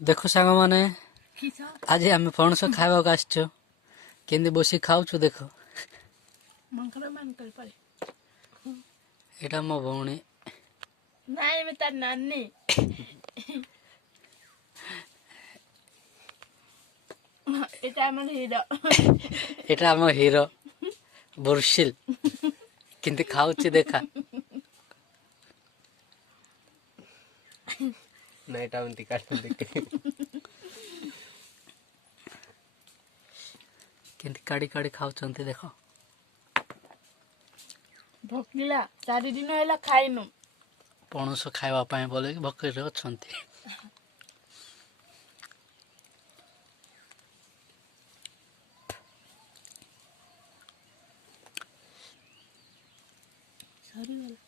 देखो सांग माने आज आम पणस खावा आसछ केंदी बसी खाऊछु देखो एटा मो भौणी ନାଇଁ ଏବେ ତାର ନାନୀ ଏଟା ଆମର ହିରୋ एटा आम हीरो बुर्शिल केंदी खाऊछि देखा नहीं टाउन काट देखे केंदी काड़ी काड़ी खाऊछंती देखो ଭୋକିଲା 4 ଦିନ ହେଲା ଖାଇନୁ पणस खावा पाए बोले भोकरे अछंती ସରିଗଲା